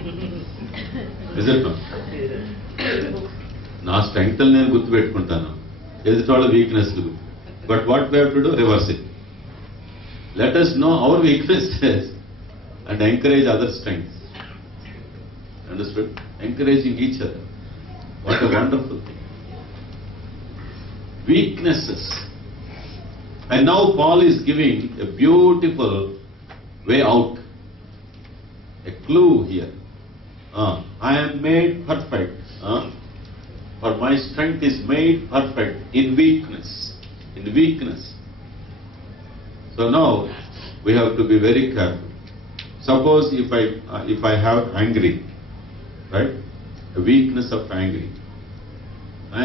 Is it not? నా strength నేను గుర్తుపెట్టుకుంటాను, ఎదుటి వాళ్ళ వీక్నెస్లు. But what we have to do? Reverse it. Let us know our weaknesses and encourage other strengths. Understood? Encouraging each other. What a wonderful thing. Weaknesses. And now Paul is giving a beautiful way out. A clue here. I am made perfect. For my strength is made perfect in weakness. In weakness. So now we have to be very careful. Suppose if I have angry, right? A weakness of angry. I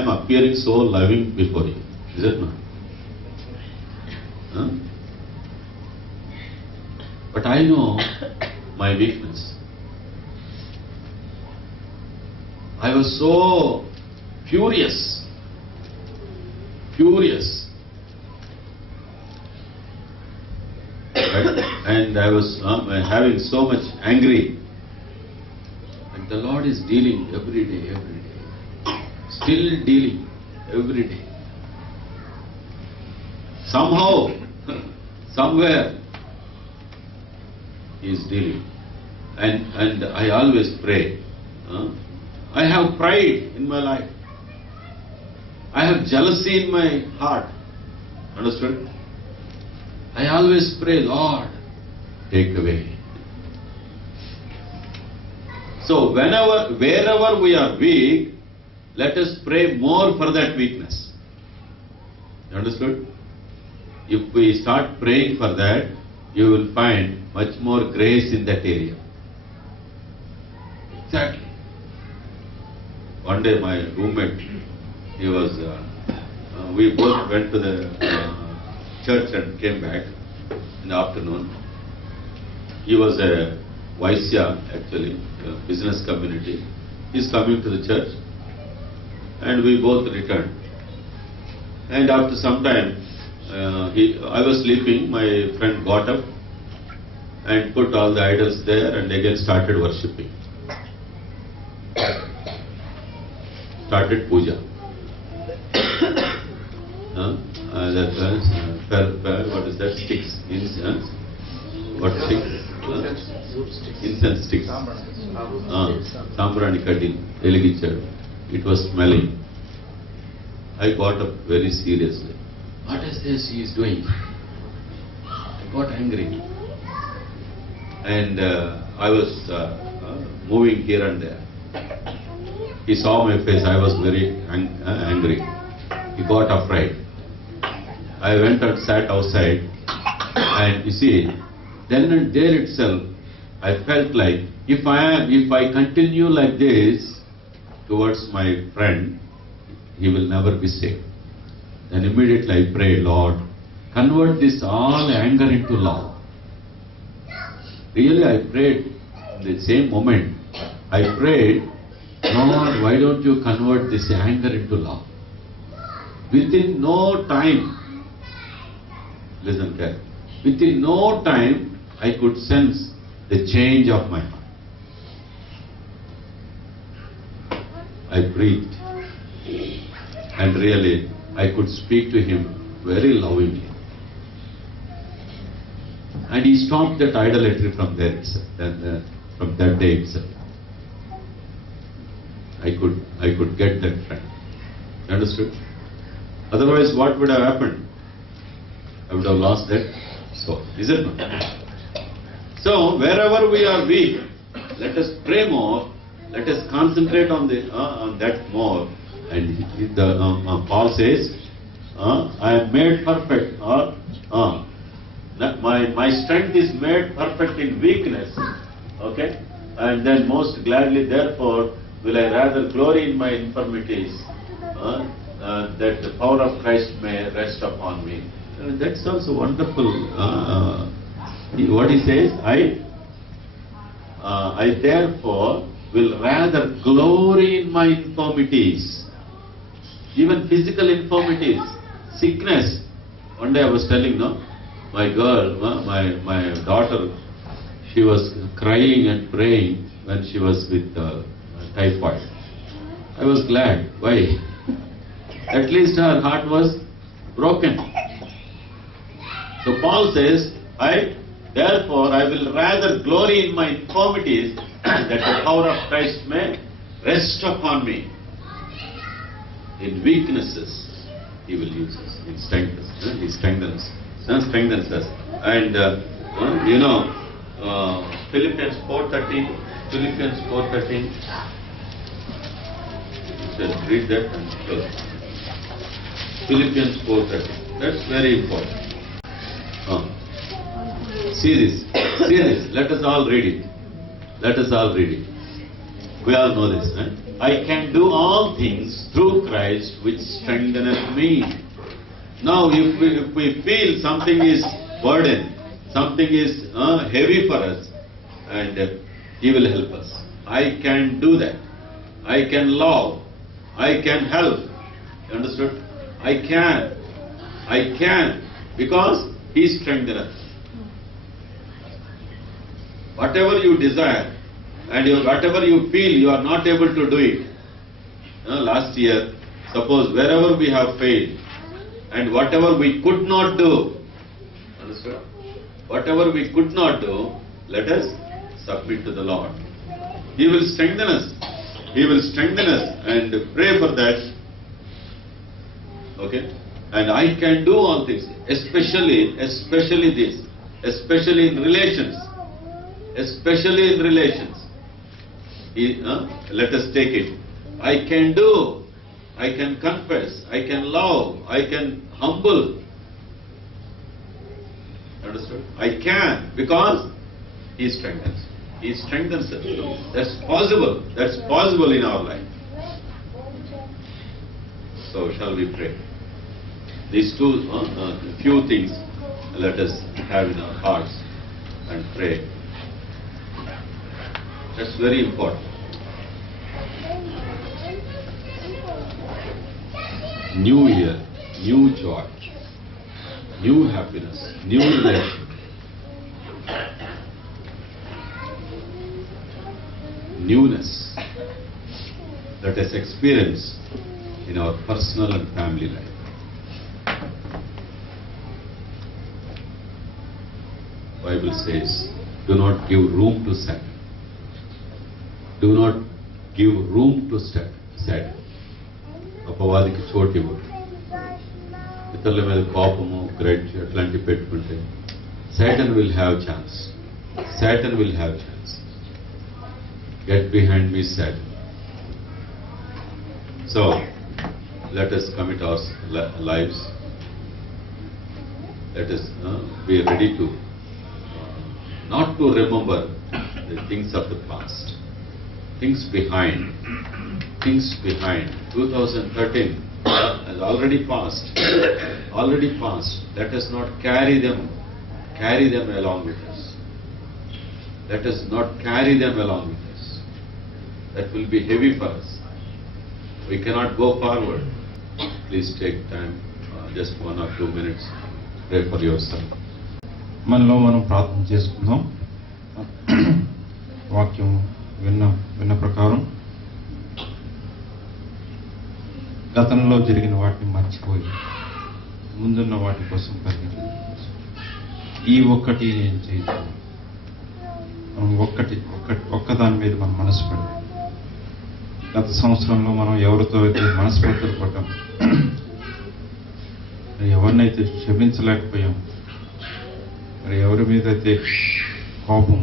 am appearing so loving before you. Is it not? But I know my weakness. I was so furious. Right? And I was having so much angry. And the Lord is dealing every day. Still dealing every day. Somehow, somewhere, He is dealing. And I always pray. I have pride in my life. I have jealousy in my heart. Understood? I always pray, Lord, take away. So wherever we are weak, let us pray more for that weakness. Understood? If we start praying for that, you will find much more grace in that area. Exactly. One day my roommate, he was, we both went to the church and came back in the afternoon. He was a Vaisya, actually, a business community. He's coming to the church and we both returned. And after some time, I was sleeping, my friend got up and put all the idols there and again started worshipping. Started puja. What is that? Sticks. Incense. What sticks? Incense sticks. Sambrani cutting. Eligichadu. It was smelling. I got up very seriously. What is this he is doing? I got angry. And I was moving here and there. He saw my face, I was very angry. He got afraid. I went and sat outside, and you see, then and there itself, I felt like if I continue like this towards my friend, he will never be safe. Then immediately I prayed, Lord, convert this all anger into love. Really, I prayed in the same moment. I prayed, Lord, why don't you convert this anger into love? Within no time, listen carefully, within no time, I could sense the change of my heart. I breathed, and really, I could speak to him very lovingly. And he stopped that idolatry from there itself, from that day itself. I could get that friend. Understood? Otherwise, what would have happened? I would have lost that soul. Is it not? So, wherever we are weak, let us pray more. Let us concentrate on that more. And Paul says, I am made perfect. My strength is made perfect in weakness. Okay? And then most gladly, therefore, will I rather glory in my infirmities, that the power of Christ may rest upon me. That's also wonderful. What he says, I therefore will rather glory in my infirmities, even physical infirmities, sickness. One day I was telling, my girl, my daughter, she she was crying and praying when she was with typhoid. I was glad. Why? At least her heart was broken. So Paul says, therefore I will rather glory in my infirmities that the power of Christ may rest upon me. In weaknesses he will use us. He strengthens us. And Philippians 4:13. Philippians 4:13. Just read that and close. Philippians 4:13. That's very important. See this. Let us all read it. We all know this. I can do all things through Christ which strengtheneth me. Now if we feel something is burden, something is heavy for us, and he will help us. I can do that. I can love. I can help. You understood? I can because he strengtheneth. Whatever you desire and whatever you feel you are not able to do it. Last year, suppose wherever we have failed and whatever we could not do, understand? Whatever we could not do, let us submit to the Lord. He will strengthen us. And pray for that. Okay? And I can do all things, especially this, especially in relations. Let us take it. I can do, I can confess, I can love, I can humble. Understood? I can because he strengthens. He strengthens us. That's possible in our life. So shall we pray? These few things let us have in our hearts and pray. That's very important. New year, new joy, new happiness, new relation. Newness. Let us experience in our personal and family life. Bible says, do not give room to Satan. Do not give room to Satan. అపవాదికి చోటు ఇవ్వదు. ఇతరుల మీద కోపము, grudge అట్లాంటివి పెట్టుకుంటే Satan will have chance. Get behind me, Satan. So, let us commit our lives. Let us be ready to not to remember the things of the past. Things behind. 2013 has already passed. Let us not carry them along with us. Let us not carry them along with us. That will be heavy for us. We cannot go forward. Please take time, just 1 or 2 minutes. Pray for yourself. మనలో మనం ప్రార్థన చేసుకుందాం. వాక్యం విన్న ప్రకారం గతంలో జరిగిన వాటిని మర్చిపోయి ముందున్న వాటి కోసం పరిగెత్తాలి. ఈ ఒక్కటి నేను చేయగలను. మనం ఒక్కదాని మీద మనం మనసు పెడతాం. గత సంవత్సరంలో మనం ఎవరితో అయితే మనస్పర్ధలు పడ్డాం, ఎవరినైతే క్షమించలేకపోయాం, మరి ఎవరి మీద అయితే కోపం,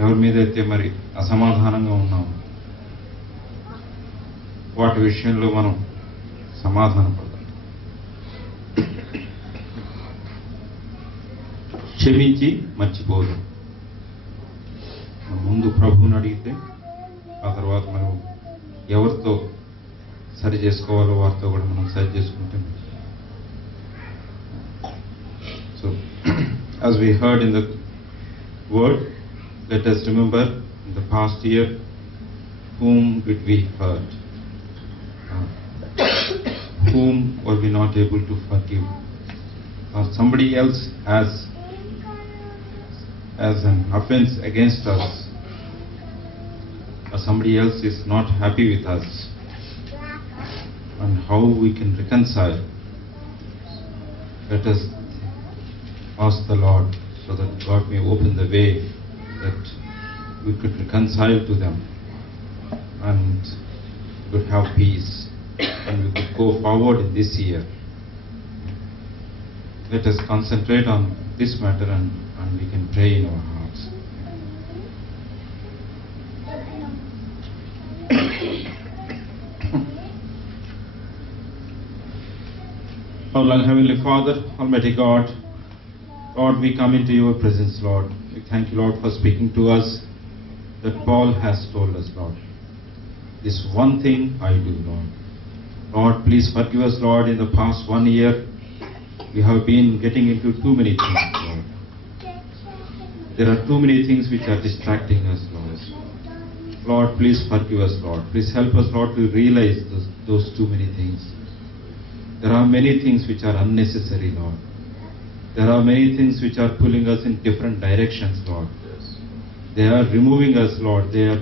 ఎవరి మీద అయితే మరి అసమాధానంగా ఉన్నాము, వాటి విషయంలో మనం సమాధానపడదాం. క్షమించి మర్చిపోదు. ముందు ప్రభువుని అడిగితే ఆ తర్వాత మనం ఎవరితో సరి చేసుకోవాలో వారితో కూడా మనం సరి చేసుకుంటే. So as we heard in the word, let us remember in the past year whom did we hurt, whom were we not able to forgive, or somebody else has as an offense against us, or somebody else is not happy with us, and how we can reconcile. Let us ask the Lord so that God may open the way that we could reconcile to them and could have peace and we could go forward in this year. Let us concentrate on this matter and we can pray in our hearts. Our loving Heavenly Father, Almighty God, Lord, we come into your presence, Lord. We thank you, Lord, for speaking to us that Paul has told us, Lord. This one thing I do, Lord. Lord, please forgive us, Lord, in the past 1 year. We have been getting into too many things, Lord. There are too many things which are distracting us, Lord. Lord, please forgive us, Lord. Please help us, Lord, to realize those too many things. There are many things which are unnecessary, Lord. There are many things which are pulling us in different directions, Lord. They are removing us, Lord. They are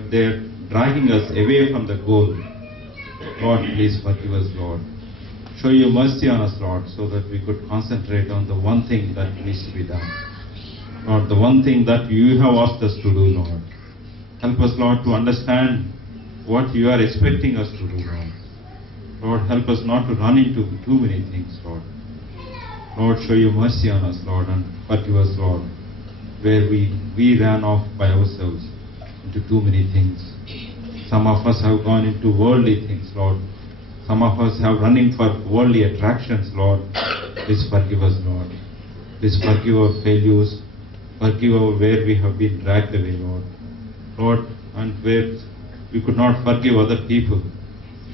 dragging us away from the goal. Lord, please forgive us, Lord. Show your mercy on us, Lord, so that we could concentrate on the one thing that needs to be done. Lord, the one thing that you have asked us to do, Lord. Help us, Lord, to understand what you are expecting us to do, Lord. Lord, help us not to run into too many things, Lord. Lord, show your mercy on us, Lord, and forgive us, Lord, where we ran off by ourselves into too many things. Some of us have gone into worldly things, Lord. Some of us have running for worldly attractions, Lord. Please forgive us, Lord. Please forgive our failures. Forgive our where we have been dragged away, Lord. Lord, and where we could not forgive other people.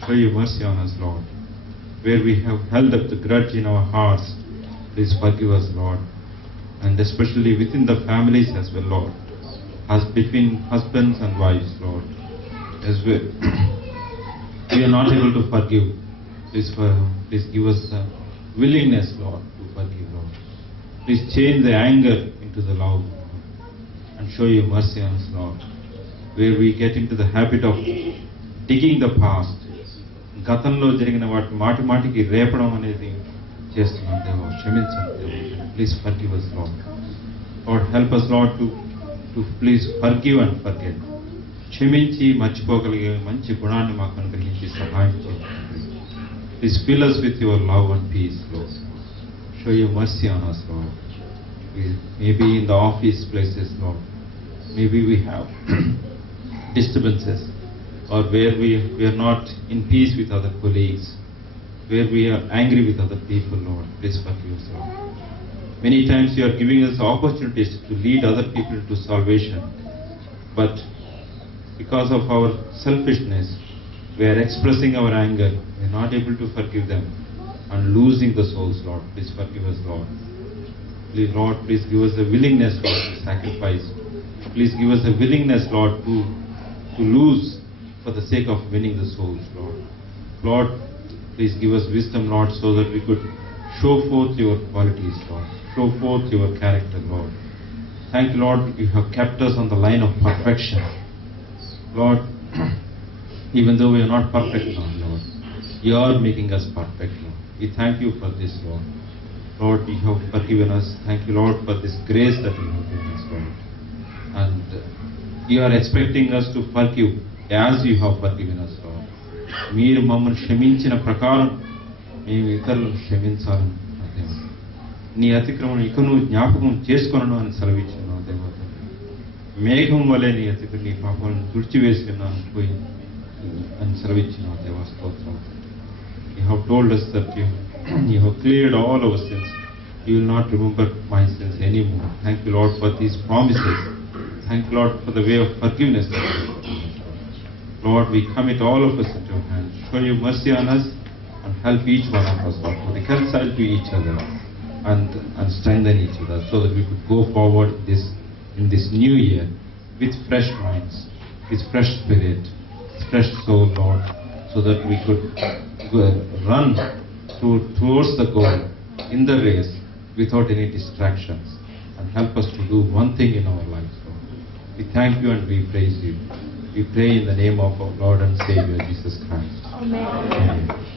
Show your mercy on us, Lord. Where we have held up the grudge in our hearts, please forgive us, Lord. And especially within the families as well, Lord. As between husbands and wives, Lord. As we are not able to forgive, please give us the willingness, Lord, to forgive, Lord. Please change the anger into the love, Lord. And show your mercy on us, Lord. Where we get into the habit of digging the past. గతంలో జరిగిన వాటి మాటికి రేపడం అనేది చేస్తున్నాం, దేవా. క్షమించండి, దేవా. Please forgive us, Lord. Lord, help us, Lord, to please forgive and forget. క్షమించి మర్చిపోగలిగే మంచి గుణాన్ని మాకు అనుగ్రహించి సహాయం చేయండి. Please fill us with your love and peace, Lord. Show your mercy on us, Lord. Maybe in the office places, Lord. Maybe we have disturbances, or where we are not in peace with other colleagues, where we are angry with other people, Lord. Please forgive us, Lord. Many times you are giving us opportunities to lead other people to salvation, but because of our selfishness, we are expressing our anger. We are not able to forgive them and losing the souls, Lord. Please forgive us, Lord. Please, Lord, please give us the willingness, Lord, to sacrifice. Please give us a willingness, Lord, to lose for the sake of winning the souls, Lord. Lord, please give us wisdom, Lord, so that we could show forth your qualities, Lord. Show forth your character, Lord. Thank you, Lord, you have kept us on the line of perfection. Lord, even though we are not perfect now, Lord, you are making us perfect, Lord. We thank you for this, Lord. Lord, you have forgiven us. Thank you, Lord, for this grace that you have given us, Lord. And you are expecting us to forgive as you have forgiven us, Lord. మీరు మమ్మల్ని క్షమించిన ప్రకారం మేము ఇతరులను క్షమించాలని దేవా. నీ అతిక్రమం ఇక నువ్వు జ్ఞాపకం చేసుకొనను అని సెలవిచ్చున్నావు, దేవా. మేఘం వలె నీ నీ పాపాలను తుడిచివేసుకున్నాను పోయి అని సెలవిచ్చినావు, దేవా. స్తోత్రం. You have told us that you have cleared all our sins. You will not remember my sins anymore. Thank you, Lord, for these promises. Thank you, Lord, for the way of forgiveness. Lord, we commit all of us into your hands. Show your mercy on us and help each one of us, Lord, to reconcile to each other and strengthen each other so that we could go forward in this new year with fresh minds, with fresh spirit, fresh soul, Lord, so that we could run towards the goal in the race without any distractions. And and help us to do one thing in our lives, Lord. We thank you and we praise you. We pray in the name of our Lord and Savior Jesus Christ. Amen. Amen.